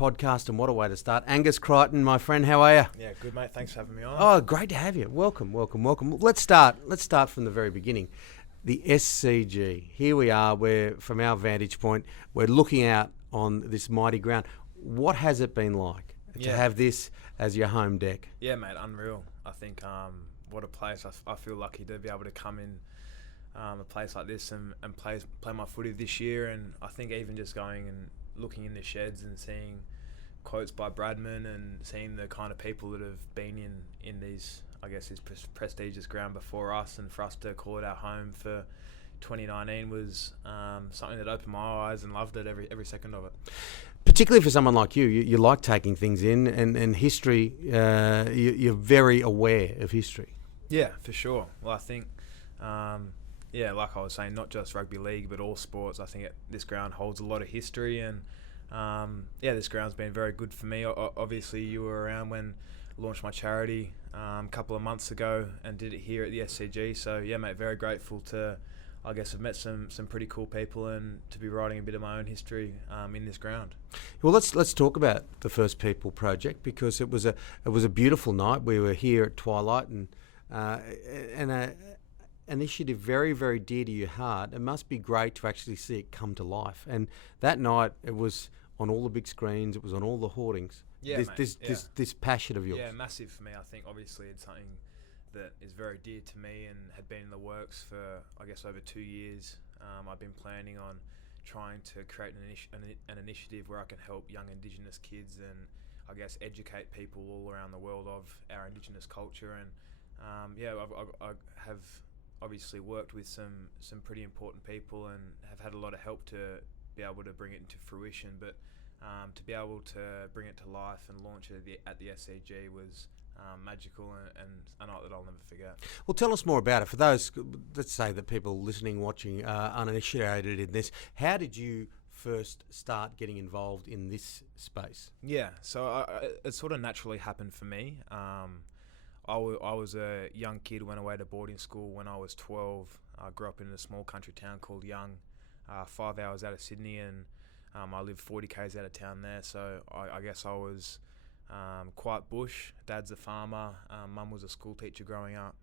podcast, and what a way to start. Angus Crichton, my friend, how are you? Yeah, good, mate. Thanks for having me on. Oh, great to have you. Welcome. Let's start from the very beginning. The SCG. Here we are. From our vantage point, we're looking out on this mighty ground. What has it been like to have this as your home deck? Yeah, mate, unreal. I think what a place. I feel lucky to be able to come in a place like this and play my footy this year. And I think even just going and looking in the sheds and seeing quotes by Bradman and seeing the kind of people that have been in these, I guess, this prestigious ground before us, and for us to call it our home for 2019 was something that opened my eyes, and loved it every second of it. Particularly for someone like you, you like taking things in, and history, you're very aware of history. Yeah, for sure. Well, I think, like I was saying, not just rugby league, but all sports. I think this ground holds a lot of history, and this ground's been very good for me. Obviously, you were around when I launched my charity a couple of months ago and did it here at the SCG. So, yeah, mate, very grateful to, I guess, have met some pretty cool people and to be writing a bit of my own history in this ground. Well, let's talk about the First People project, because it was a beautiful night. We were here at twilight, and an initiative very, very dear to your heart. It must be great to actually see it come to life. And that night, it was on all the big screens. It was on all the hoardings. Yeah, this passion of yours. Yeah, massive for me. I think obviously it's something that is very dear to me and had been in the works for, I guess, over 2 years. I've been planning on trying to create an initiative where I can help young Indigenous kids and, I guess, educate people all around the world of our Indigenous culture. And I have obviously worked with some pretty important people and have had a lot of help to be able to bring it into fruition. But to be able to bring it to life and launch it at the SCG was magical and a night that I'll never forget. Well, tell us more about it. For those, let's say, that people listening, watching, are uninitiated in this, how did you first start getting involved in this space? Yeah, so it sort of naturally happened for me. I was a young kid, went away to boarding school when I was 12. I grew up in a small country town called Young, 5 hours out of Sydney, and I lived 40 k's out of town there. So I guess I was quite bush. Dad's a farmer. Mum was a school teacher growing up,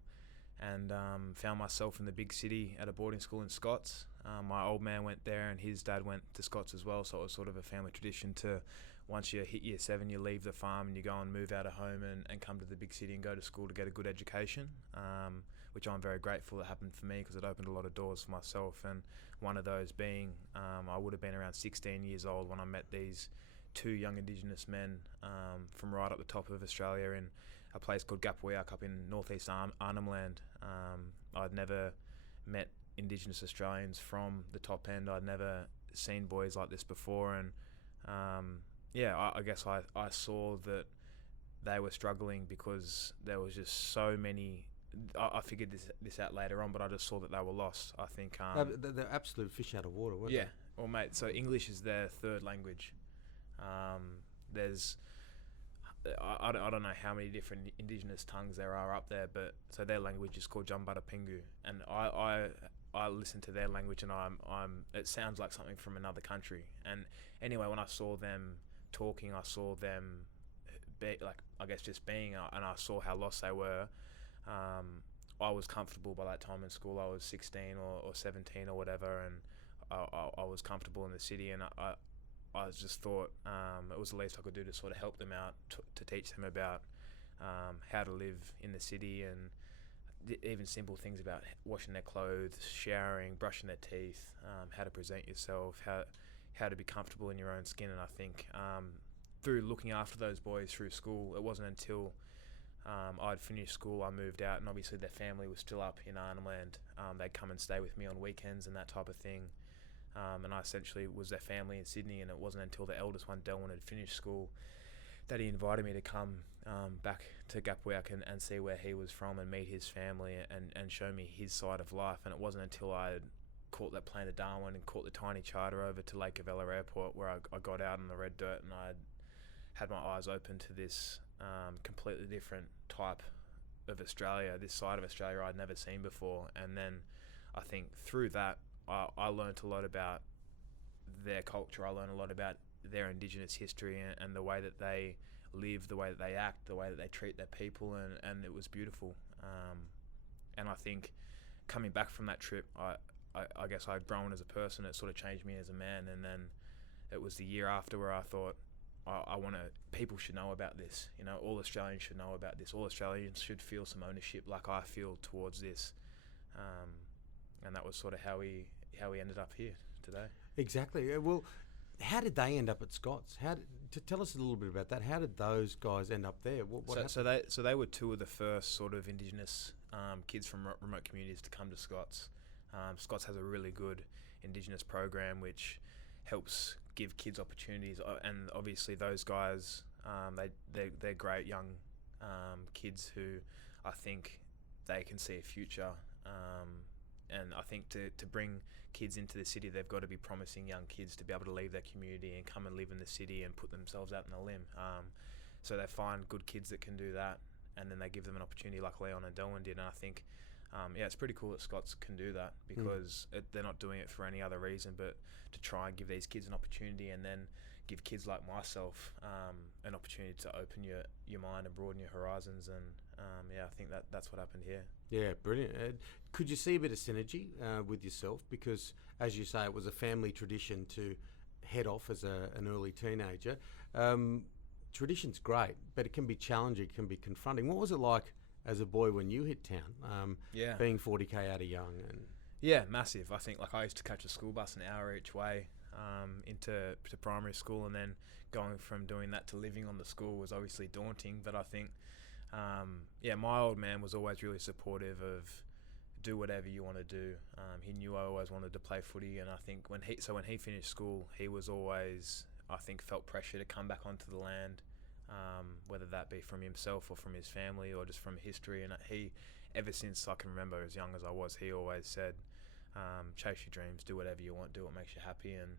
and found myself in the big city at a boarding school in Scots. My old man went there, and his dad went to Scots as well. So it was sort of a family tradition to, once you hit year 7, you leave the farm and you go and move out of home and come to the big city and go to school to get a good education, which I'm very grateful that happened for me, because it opened a lot of doors for myself. And one of those being, I would have been around 16 years old when I met these 2 young Indigenous men from right up the top of Australia in a place called Gapweak up in northeast Arnhem Land. I'd never met Indigenous Australians from the top end. I'd never seen boys like this before, and I guess I saw that they were struggling because there was just so many. I figured this out later on, but I just saw that they were lost. I think they're absolute fish out of water, weren't they? Yeah, well, mate. So English is their third language. There's I don't know how many different Indigenous tongues there are up there, but so their language is called Jumbara Pingu, and I listen to their language and it sounds like something from another country. And anyway, when I saw them talking, I saw them just being, and I saw how lost they were. I was comfortable by that time in school. I was 16 or 17 or whatever, and I was comfortable in the city, and I just thought it was the least I could do to sort of help them out, to teach them about how to live in the city, and even simple things about washing their clothes, showering, brushing their teeth, how to present yourself, how to be comfortable in your own skin. And I think through looking after those boys through school, it wasn't until I'd finished school, I moved out, and obviously their family was still up in Arnhem Land. They'd come and stay with me on weekends and that type of thing. And I essentially was their family in Sydney, and it wasn't until the eldest one, Delwyn, had finished school that he invited me to come back to Gapweak and see where he was from and meet his family and show me his side of life. And it wasn't until I had caught that plane to Darwin and caught the tiny charter over to Lake Avella Airport where I got out in the red dirt, and I had my eyes open to this completely different type of Australia, this side of Australia I'd never seen before. And then I think through that I learnt a lot about their culture. I learned a lot about their Indigenous history and the way that they live, the way that they act, the way that they treat their people, and it was beautiful. And I think coming back from that trip, I guess I'd grown as a person. It sort of changed me as a man, and then it was the year after where I thought, people should know about this. You know, all Australians should know about this. All Australians should feel some ownership like I feel towards this. And that was sort of how we ended up here today. Exactly. Well, how did they end up at Scots? Tell us a little bit about that. How did those guys end up there? So they were two of the first sort of Indigenous kids from remote communities to come to Scots. Scots has a really good Indigenous program which helps give kids opportunities, and obviously those guys, they're great young kids who I think they can see a future. And I think to bring kids into the city, they've got to be promising young kids to be able to leave their community and come and live in the city and put themselves out on a limb. So they find good kids that can do that, and then they give them an opportunity like Leon and Delwyn did. And I think, it's pretty cool that Scots can do that, because they're not doing it for any other reason but to try and give these kids an opportunity, and then give kids like myself an opportunity to open your mind and broaden your horizons. And I think that's what happened here. Yeah, brilliant. Could you see a bit of synergy with yourself? Because, as you say, it was a family tradition to head off as an early teenager. Tradition's great, but it can be challenging, it can be confronting. What was it like as a boy when you hit town, being 40k out of young? Yeah, massive. I think I used to catch a school bus an hour each way into primary school, and then going from doing that to living on the school was obviously daunting. But I think, my old man was always really supportive of do whatever you want to do. He knew I always wanted to play footy, and I think when he finished school, he was always, I think, felt pressure to come back onto the land, whether that be from himself or from his family or just from history. And he, ever since I can remember, as young as I was, he always said, chase your dreams, do whatever you want, do what makes you happy, and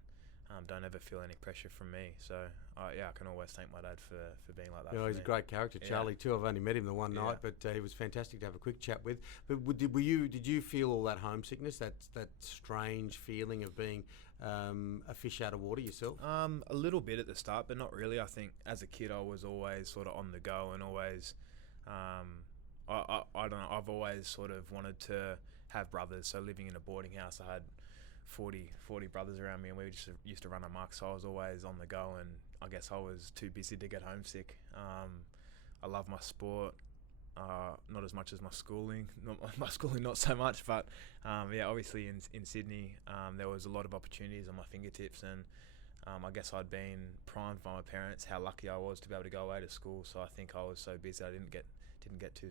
don't ever feel any pressure from me. So I can always thank my dad for being like that. Yeah, he's a great character, Charlie, too. I've only met him the one night, but he was fantastic to have a quick chat with. But did you feel all that homesickness, that strange feeling of being a fish out of water yourself? A little bit at the start, but not really. I think as a kid I was always sort of on the go, and always I don't know, I've always sort of wanted to have brothers. So living in a boarding house, I had 40 brothers around me, and we just used to run amok. So I was always on the go, and I guess I was too busy to get homesick. I love my sport, not as much as my schooling. Not so much, but obviously in Sydney, there was a lot of opportunities on my fingertips, and I guess I'd been primed by my parents how lucky I was to be able to go away to school. So I think I was so busy I didn't get too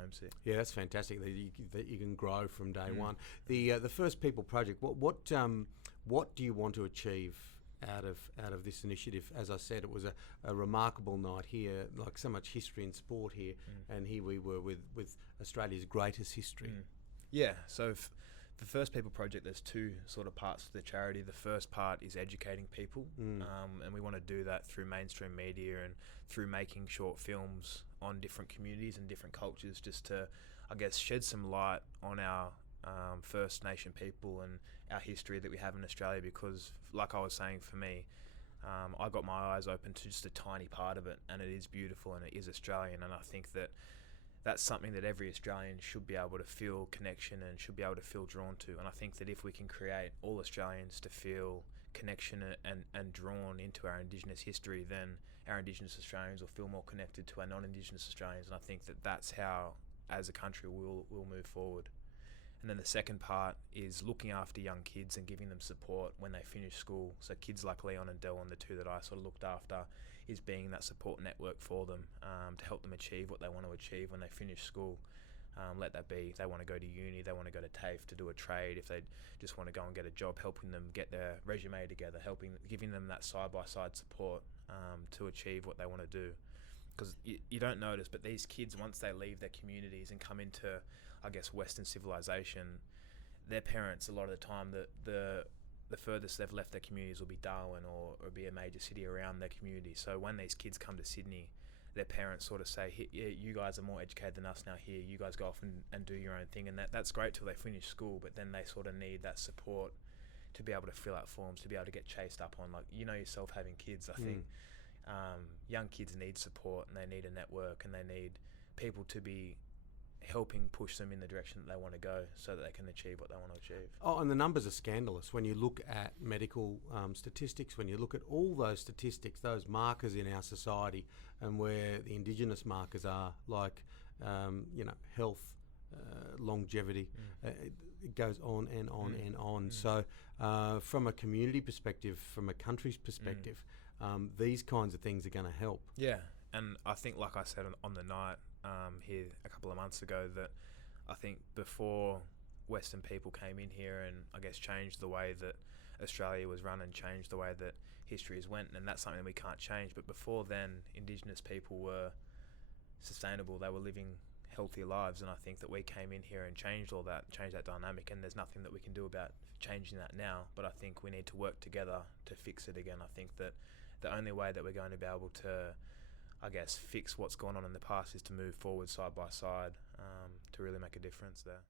homesick. Yeah, that's fantastic that you can grow from day one. The First People project. What do you want to achieve out of this initiative? As I said, it was a remarkable night here, like so much history in sport here, and here we were with Australia's greatest history. Yeah, so the First People project, there's two sort of parts to the charity. The first part is educating people, and we want to do that through mainstream media and through making short films on different communities and different cultures, just to, I guess, shed some light on our First Nation people and our history that we have in Australia. Because, like I was saying, for me, I got my eyes open to just a tiny part of it, and it is beautiful and it is Australian, and I think that's something that every Australian should be able to feel connection and should be able to feel drawn to. And I think that if we can create all Australians to feel connection and drawn into our Indigenous history, then our Indigenous Australians will feel more connected to our non-Indigenous Australians. And I think that's how, as a country, we'll move forward. And then the second part is looking after young kids and giving them support when they finish school. So kids like Leon and Delwyn, the two that I sort of looked after, is being that support network for them, to help them achieve what they want to achieve when they finish school. Let that be, they want to go to uni, they want to go to TAFE to do a trade, if they just want to go and get a job, helping them get their resume together, giving them that side-by-side support to achieve what they want to do. Because you don't notice, but these kids, once they leave their communities and come into, I guess, Western civilization, their parents, a lot of the time, the furthest they've left their communities will be Darwin or be a major city around their community. So when these kids come to Sydney, their parents sort of say, yeah, you guys are more educated than us now here, you guys go off and do your own thing. And that's great till they finish school, but then they sort of need that support to be able to fill out forms, to be able to get chased up on, like, you know yourself having kids. I think young kids need support, and they need a network, and they need people to be helping push them in the direction that they want to go so that they can achieve what they want to achieve. Oh, and the numbers are scandalous when you look at medical statistics, when you look at all those statistics, those markers in our society, and where the Indigenous markers are, like, health, longevity, it goes on and on and on. So from a community perspective, from a country's perspective, these kinds of things are going to help. Yeah, and I think, like I said on the night here a couple of months ago, that I think before Western people came in here and I guess changed the way that Australia was run and changed the way that histories went, and that's something we can't change, but before then Indigenous people were sustainable, they were living healthy lives, and I think that we came in here and changed all that, changed that dynamic, and there's nothing that we can do about changing that now, but I think we need to work together to fix it again. I think that the only way that we're going to be able to, I guess, fix what's gone on in the past is to move forward side by side, to really make a difference there.